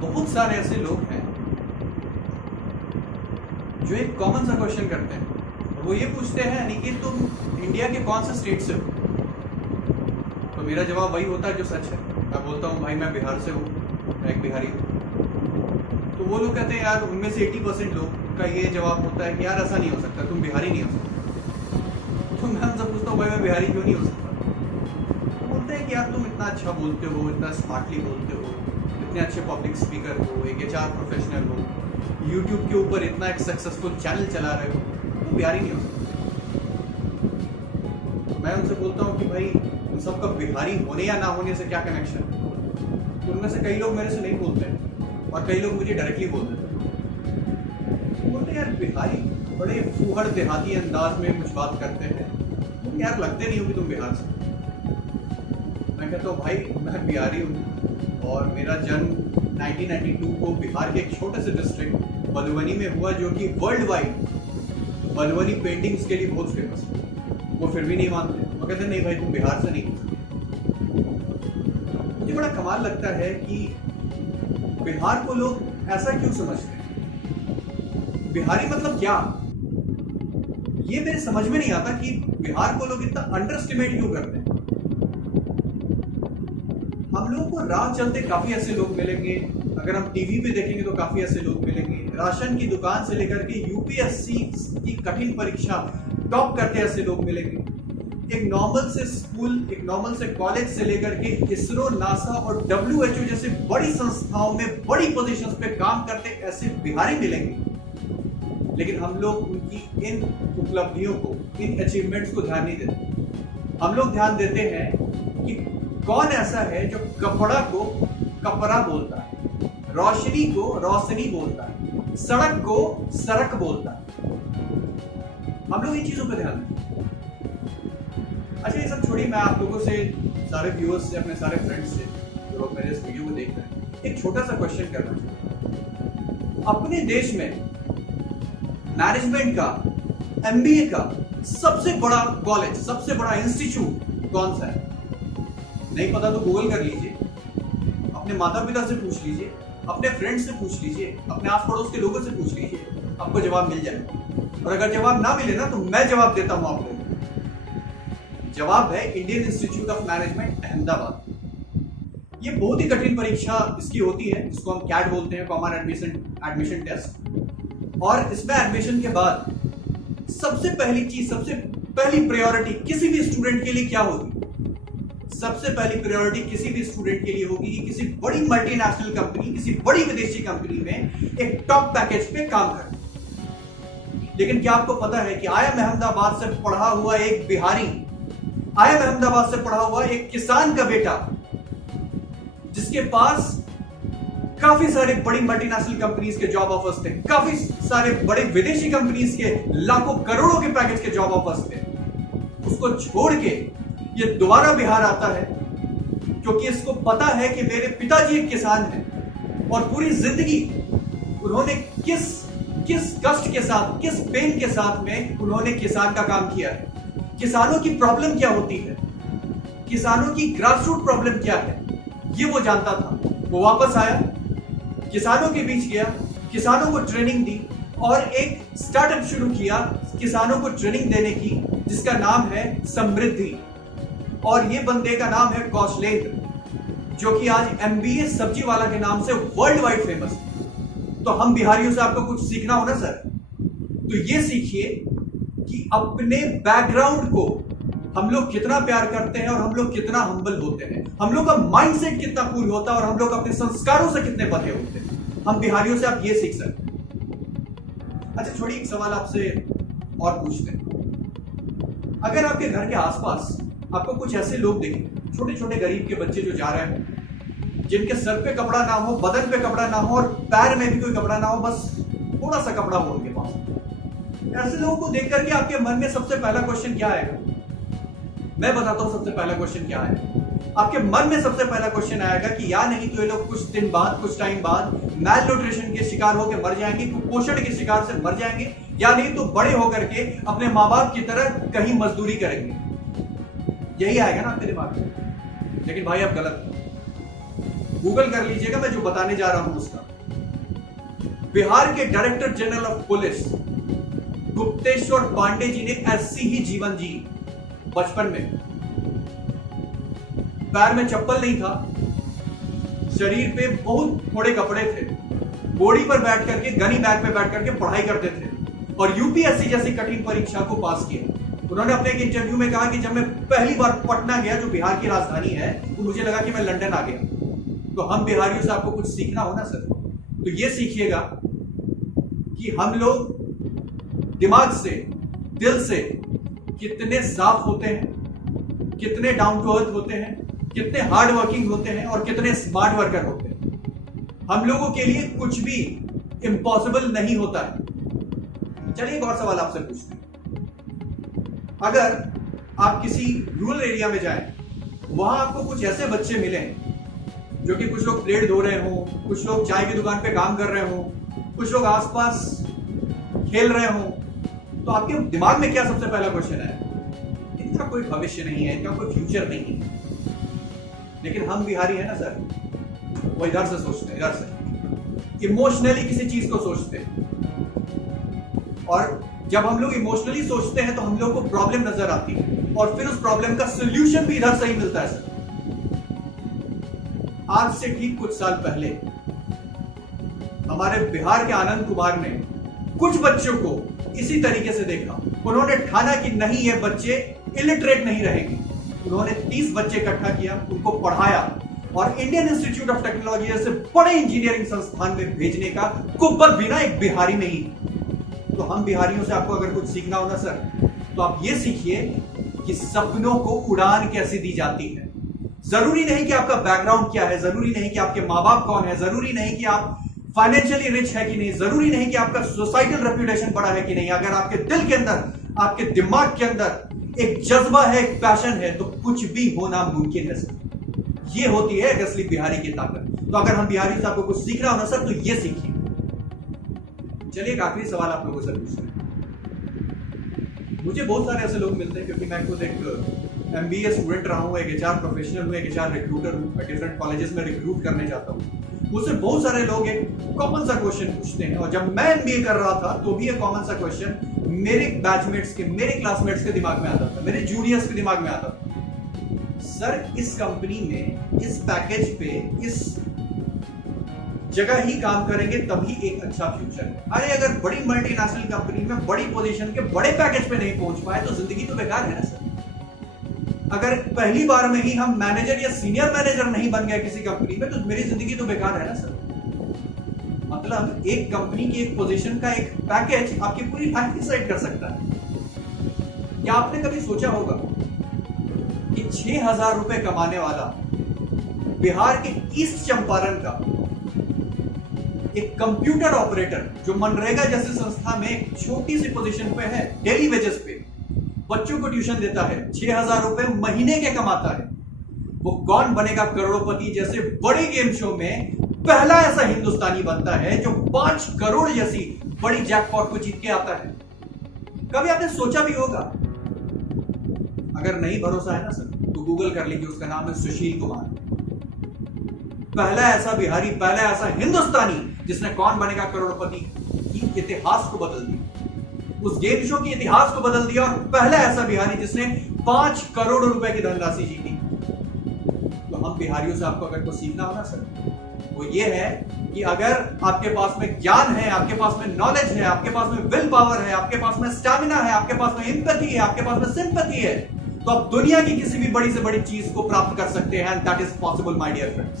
बहुत सारे ऐसे लोग हैं जो एक कॉमन सा क्वेश्चन करते हैं, वो ये पूछते हैं अनिकेत तुम इंडिया के कौन से स्टेट से हो? तो मेरा जवाब वही होता है जो सच है। मैं बोलता हूँ भाई मैं बिहार से हूँ, मैं एक बिहारी हूँ। तो वो लोग कहते हैं यार उनमें से 80% लोग का ये जवाब होता है कि यार ऐसा नहीं हो सकता, तुम बिहारी नहीं हो सकते। तो मैं उनसे पूछता हूँ भाई मैं बिहारी क्यों नहीं हो सकता? तो बोलते हैं कि यार तुम इतना अच्छा बोलते हो, इतना स्मार्टली बोलते हो, इतने अच्छे पब्लिक स्पीकर हो, एक HR प्रोफेशनल हो, यूट्यूब के ऊपर इतना एक सक्सेसफुल चैनल चला रहे हो, तुम बिहारी नहीं हो सकते। तो मैं उनसे बोलता हूँ कि भाई उन सबका बिहारी होने या ना होने से क्या कनेक्शन है? तो उनमें से कई लोग मेरे से नहीं बोलते हैं और कई लोग मुझे डायरेक्टली बोल देते हैं। बोलते यार बिहारी बड़े फूहड़ देहाती अंदाज में कुछ बात करते हैं, तुम यार लगते नहीं हो कि तुम बिहार से। मैं कहता हूँ भाई मैं बिहारी हूँ और मेरा जन्म 1992 को बिहार के एक छोटे से डिस्ट्रिक्ट मधुबनी में हुआ, जो कि वर्ल्ड वाइड मधुबनी पेंटिंग्स के लिए बहुत फेमस है। वो फिर भी नहीं मानते, वो कहते नहीं भाई तुम बिहार से नहीं हो सकते। मुझे बड़ा कमाल लगता है कि बिहार को लोग ऐसा क्यों समझते हैं? बिहारी मतलब क्या? ये मेरे समझ में नहीं आता कि बिहार को लोग इतना अंडरस्टिमेट क्यों करते हैं। हम लोगों को राह चलते काफी ऐसे लोग मिलेंगे, अगर हम टीवी पे देखेंगे तो काफी ऐसे लोग मिलेंगे, राशन की दुकान से लेकर के यूपीएससी की कठिन परीक्षा टॉप करते ऐसे लोग मिलेंगे, एक नॉर्मल से स्कूल, एक नॉर्मल से कॉलेज से लेकर के इसरो, नासा और WHO जैसे बड़ी संस्थाओं में बड़ी पोजीशंस पे काम करते ऐसे बिहारी मिलेंगे। लेकिन हम लोग उनकी इन उपलब्धियों को, इन अचीवमेंट्स को ध्यान नहीं देते। हम लोग ध्यान देते हैं कि कौन ऐसा है जो कपड़ा को कपड़ा बोलता है, रोशनी को रोशनी बोलता है, सड़क को सड़क बोलता है। हम लोग इन चीजों पर ध्यान देते हैं। अच्छा ये सब छोड़िए, मैं आप लोगों से, सारे व्यूअर्स से, अपने सारे फ्रेंड्स से जो लोग मेरे इस वीडियो को देख रहे हैं, एक छोटा सा क्वेश्चन करना चाहूँ। अपने देश में मैनेजमेंट का, MBA का सबसे बड़ा कॉलेज, सबसे बड़ा इंस्टीट्यूट कौन सा है? नहीं पता तो गूगल कर लीजिए, अपने माता पिता से पूछ लीजिए, अपने फ्रेंड से पूछ लीजिए, अपने आस पड़ोस के लोगों से पूछ लीजिए, आपको जवाब मिल जाएगा। और अगर जवाब ना मिले ना तो मैं जवाब देता हूं आप लोगों को। जवाब है Indian institute of management, Ahmedabad. ये बहुत ही कठिन परीक्षा इसकी होती है, जिसको हम कैट बोलते हैं, कॉमन एडमिशन टेस्ट। और इसमें एडमिशन के बाद सबसे पहली चीज, सबसे पहली प्रायोरिटी किसी भी स्टूडेंट के लिए क्या होगी? सबसे पहली प्रायोरिटी किसी भी स्टूडेंट के लिए होगी कि किसी बड़ी मल्टीनेशनल कंपनी, किसी बड़ी विदेशी कंपनी में एक टॉप पैकेज पे काम करें। लेकिन क्या आपको पता है कि IIM अहमदाबाद से पढ़ा हुआ एक बिहारी, IIM अहमदाबाद से पढ़ा हुआ एक किसान का बेटा, जिसके पास काफी सारे बड़ी मल्टीनेशनल कंपनीज के जॉब ऑफर्स थे, काफी सारे बड़े विदेशी कंपनीज के लाखों करोड़ों के पैकेज के जॉब ऑफर्स थे, उसको छोड़ के ये दोबारा बिहार आता है क्योंकि इसको पता है कि मेरे पिताजी एक किसान हैं और पूरी जिंदगी उन्होंने किस कष्ट के साथ, किस पेन के साथ में उन्होंने किसान का काम किया है, किसानों की प्रॉब्लम क्या होती है, किसानों की ग्रासरूट प्रॉब्लम क्या है, ये वो जानता था। वो वापस आया, किसानों के बीच गया, किसानों को ट्रेनिंग दी और एक स्टार्टअप शुरू किया किसानों को ट्रेनिंग देने की, जिसका नाम है समृद्धि। और ये बंदे का नाम है कौशलेंद्र, जो कि आज MBA सब्जी वाला के नाम से वर्ल्ड वाइड फेमस है। तो हम बिहारियों से आपको कुछ सीखना हो ना सर, तो ये सीखिए कि अपने बैकग्राउंड को हम लोग कितना प्यार करते हैं और हम लोग कितना हम्बल होते हैं, हम लोग का माइंडसेट कितना कूल होता है और हम लोग अपने संस्कारों से कितने बधे होते हैं। हम बिहारियों से आप ये सीख सकते हैं। अच्छा छोड़िए, एक सवाल आपसे और पूछते हैं। अगर आपके घर के आसपास आपको कुछ ऐसे लोग दिखें, छोटे छोटे गरीब के बच्चे जो जा रहे हैं, जिनके सर पे कपड़ा ना हो, बदन पे कपड़ा ना हो और पैर में भी कोई कपड़ा ना हो, बस थोड़ा सा कपड़ा हो उनके पास, ऐसे लोगों को देख करके आपके मन में सबसे पहला क्वेश्चन क्या आएगा? मैं बताता हूं सबसे पहला क्वेश्चन क्या है। आपके मन में सबसे पहला क्वेश्चन आएगा कि या नहीं तो ये लोग कुछ दिन बाद, कुछ टाइम बाद मैल न्यूट्रिशन के शिकार होकर मर जाएंगे, कुपोषण के शिकार से मर जाएंगे, या नहीं तो बड़े होकर के अपने माँ बाप की तरह कहीं मजदूरी करेंगे। यही आएगा ना आपके दिमाग में। लेकिन भाई आप गलत हैं। गूगल कर लीजिएगा मैं जो बताने जा रहा हूं उसका। बिहार के director general of police Gupteshwar Pandey ji ने ऐसी ही जीवन जी। बचपन में पैर में चप्पल नहीं था, शरीर पे बहुत थोड़े कपड़े थे, बोड़ी पर बैठ करके गनी बैग पे बैठ करके पढ़ाई करते थे और यूपीएससी जैसी कठिन परीक्षा को पास किया। उन्होंने अपने एक इंटरव्यू में कहा कि जब मैं पहली बार पटना गया, जो बिहार की राजधानी है, तो मुझे लगा कि मैं लंदन आ गया। तो हम बिहारियों से आपको कुछ सीखना हो ना सर, तो ये सीखिएगा कि हम लोग दिमाग से, दिल से कितने साफ होते हैं, कितने डाउन टू अर्थ होते हैं, कितने हार्ड वर्किंग होते हैं और कितने स्मार्ट वर्कर होते हैं। हम लोगों के लिए कुछ भी इम्पॉसिबल नहीं होता है। चलिए एक और सवाल आपसे पूछते हैं। अगर आप किसी रूरल एरिया में जाएं, वहां आपको कुछ ऐसे बच्चे मिले जो कि कुछ लोग प्लेट धो रहे हों, कुछ लोग चाय की दुकान पे काम कर रहे हों, कुछ लोग आसपास खेल रहे हों, तो आपके दिमाग में क्या सबसे पहला क्वेश्चन है? इनका कोई भविष्य नहीं है, इनका कोई फ्यूचर नहीं है। लेकिन हम बिहारी है ना सर, वो इधर से सोचते हैं, इधर से इमोशनली किसी चीज को सोचते हैं। और जब हम लोग इमोशनली सोचते हैं तो हम लोग को प्रॉब्लम नजर आती है और फिर उस प्रॉब्लम का सोल्यूशन भी इधर से ही मिलता है सर। आज से ठीक कुछ साल पहले हमारे बिहार के आनंद कुमार ने कुछ बच्चों को इसी तरीके से देखा। उन्होंने ठाना कि नहीं, ये बच्चे इलिटरेट नहीं रहेंगे। उन्होंने 30 बच्चे इकट्ठा किया, उनको पढ़ाया और इंडियन इंस्टीट्यूट ऑफ टेक्नोलॉजी जैसे बड़े इंजीनियरिंग संस्थान में भेजने का कुव्वत भी ना एक बिहारी में ही। तो हम बिहारियों से आपको अगर कुछ सीखना हो ना सर, तो आप ये सीखिए कि सपनों को उड़ान कैसे दी जाती है। जरूरी नहीं कि आपका बैकग्राउंड क्या है, जरूरी नहीं कि आपके माँ बाप कौन है, जरूरी नहीं कि आप फाइनेंशियली रिच है कि नहीं, जरूरी नहीं कि आपका सोसाइटल रेप्यूटेशन बड़ा है कि नहीं। अगर आपके दिल के अंदर, आपके दिमाग के अंदर एक जज्बा है, एक पैशन है, तो कुछ भी होना मुमकिन है सर। ये होती है असली बिहारी की ताकत। तो अगर हम बिहारी से आपको कुछ सीखना हो ना सर, तो ये सीखिए। चलिए एक आखिरी सवाल आप लोगों से पूछते हैं। मुझे बहुत सारे ऐसे लोग मिलते हैं, क्योंकि मैं खुद एक MBA स्टूडेंट रहा हूँ, एक HR प्रोफेशनल हूँ, एक HR रिक्रूटर हूँ, मैं डिफरेंट कॉलेजेस में रिक्रूट करने जाता हूँ। मुझसे बहुत सारे लोग एक कॉमन सा क्वेश्चन पूछते हैं, और जब मैं MBA कर रहा था तो भी एक कॉमन सा क्वेश्चन मेरे बैचमेट्स के, मेरे क्लासमेट्स के दिमाग में आता था, मेरे जूनियर्स के दिमाग में आता था। सर, इस कंपनी में, इस पैकेज पे, इस जगह ही काम करेंगे तभी एक अच्छा फ्यूचर है। अरे अगर बड़ी मल्टीनेशनल कंपनी में बड़ी पोजीशन के बड़े पैकेज पे नहीं पहुंच पाए तो जिंदगी तो बेकार है ना सर। अगर पहली बार में ही हम मैनेजर या सीनियर मैनेजर नहीं बन गए किसी कंपनी में, तो मेरी जिंदगी तो बेकार है ना सर। मतलब एक कंपनी की एक पोजीशन का एक पैकेज आपकी पूरी लाइफ डिसाइड कर सकता है। क्या आपने कभी सोचा होगा कि 6,000 रुपए कमाने वाला बिहार के ईस्ट चंपारण का एक कंप्यूटर ऑपरेटर, जो मनरेगा जैसी संस्था में एक छोटी सी पोजीशन पे है, डेली वेजेस पे बच्चों को ट्यूशन देता है, 6,000 रुपए महीने के कमाता है, वो कौन बनेगा करोड़पति जैसे बड़े गेम शो में पहला ऐसा हिंदुस्तानी बनता है जो 5 करोड़ जैसी बड़ी जैकपॉट को जीत के आता है। कभी आपने सोचा भी होगा? अगर नहीं भरोसा है ना सर, तो गूगल कर लीजिए, उसका नाम है सुशील कुमार। पहला ऐसा बिहारी, पहला ऐसा हिंदुस्तानी जिसने कौन बनेगा करोड़पति की इतिहास को बदल दिया, उस गेम शो की इतिहास को बदल दिया, और पहला ऐसा बिहारी जिसने 5 करोड़ रुपए की धनराशि जीती। तो हम बिहारियों से आपको अगर कुछ सीखना हो ना सर, वो ये है कि अगर आपके पास में ज्ञान है, आपके पास में नॉलेज है, आपके पास में विल पावर है, आपके पास में स्टैमिना है, आपके पास में एम्पैथी है, आपके पास में सिंपैथी है, तो आप दुनिया की किसी भी बड़ी से बड़ी चीज को प्राप्त कर सकते हैं। And that is possible my dear friends.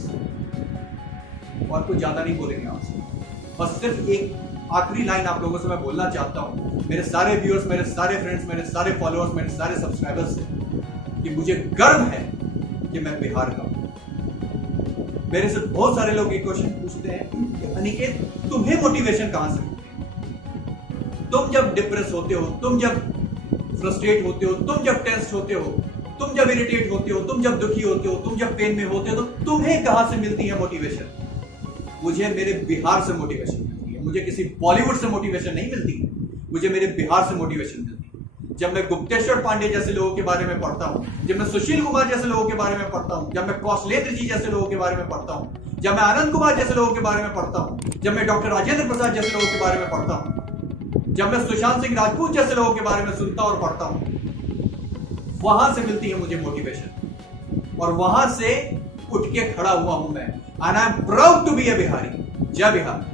और कुछ ज्यादा नहीं बोलेंगे आपसे, बस सिर्फ एक आखिरी लाइन आप लोगों से मैं बोलना चाहता हूं, मेरे सारे व्यूअर्स, मेरे सारे फ्रेंड्स, मेरे सारे फॉलोअर्स, मेरे सारे सब्सक्राइबर्स से, कि मुझे गर्व है कि मैं बिहार का हूं। मेरे से बहुत सारे लोग एक क्वेश्चन पूछते हैं कि अनिकेत, तुम्हें मोटिवेशन कहां से मिलती है? तुम जब डिप्रेस होते हो, तुम जब फ्रस्ट्रेट होते हो, तुम जब टेंस होते हो, तुम जब इरिटेट होते हो, तुम जब दुखी होते हो, तुम जब पेन में होते हो, तो तुम्हें कहां से मिलती है मोटिवेशन? मुझे मेरे बिहार से मोटिवेशन मिलती है। मुझे किसी बॉलीवुड से मोटिवेशन नहीं मिलती, मुझे मेरे बिहार से मोटिवेशन मिलती है। जब मैं गुप्तेश्वर पांडे जैसे लोगों के बारे में पढ़ता हूं, जब मैं सुशील कुमार जैसे लोगों के बारे में पढ़ता हूं, जब मैं कौशलेंद्र जी जैसे लोगों के बारे में पढ़ता हूं, जब मैं आनंद कुमार जैसे लोगों के बारे में पढ़ता हूं, जब मैं डॉक्टर राजेंद्र प्रसाद जैसे लोगों के बारे में पढ़ता हूं, जब मैं सुशांत सिंह राजपूत जैसे लोगों के बारे में सुनता और पढ़ता हूं, वहां से मिलती है मुझे मोटिवेशन और वहां से उठ के खड़ा हुआ हूं मैं। And I am proud to be a Bihari. जय बिहार।